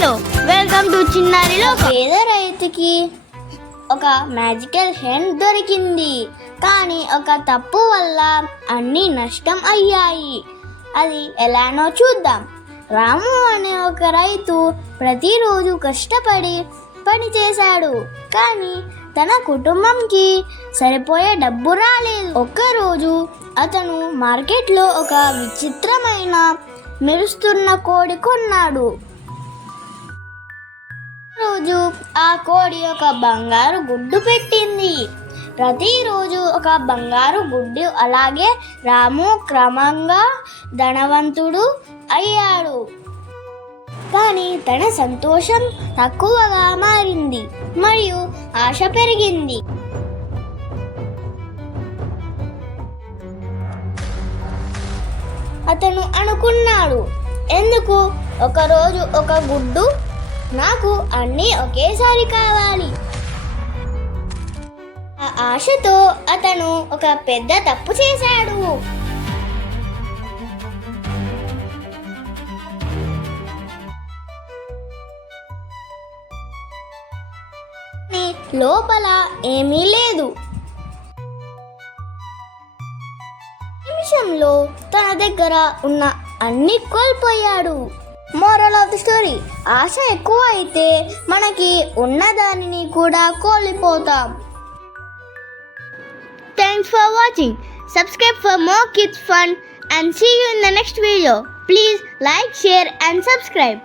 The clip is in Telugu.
Hello welcome to చిన్నారిలో. పేద రైతుకి ఒక మ్యాజికల్ హ్యాండ్ దొరికింది, కానీ ఒక తప్పు వల్ల అన్నీ నష్టం అయ్యాయి. అది ఎలానో చూద్దాం. రాము అనే ఒక రైతు ప్రతిరోజు కష్టపడి పని చేశాడు, కానీ తన కుటుంబంకి సరిపోయే డబ్బు రాలేదు. ఒక్కరోజు అతను మార్కెట్లో ఒక విచిత్రమైన మెరుస్తున్న కోడి కొన్నాడు. రోజు ఆ కోడి ఒక బంగారు గుడ్డు పెట్టింది. ప్రతిరోజు ఒక బంగారు గుడ్డు. అలాగే రాము క్రమంగా ధనవంతుడు అయ్యాడు. కానీ తన సంతోషం తక్కువగా మారింది మరియు ఆశ పెరిగింది. అతను అనుకున్నాడు, ఎందుకు ఒకరోజు ఒక గుడ్డు, నాకు అన్నీ ఒకేసారి కావాలి. ఆ ఆశతో అతను ఒక పెద్ద తప్పు చేశాడు. లోపల ఏమీ లేదు. నిమిషంలో తన దగ్గర ఉన్న అన్ని కోల్పోయాడు. మోరల్ ఆఫ్ ది స్టోరీ, ఆశ ఎక్కువ అయితే మనకి ఉన్నదానిని కూడా కోల్పోతాం. Thanks for watching. Subscribe for more kids fun and see you in the next video. Please like, share and subscribe.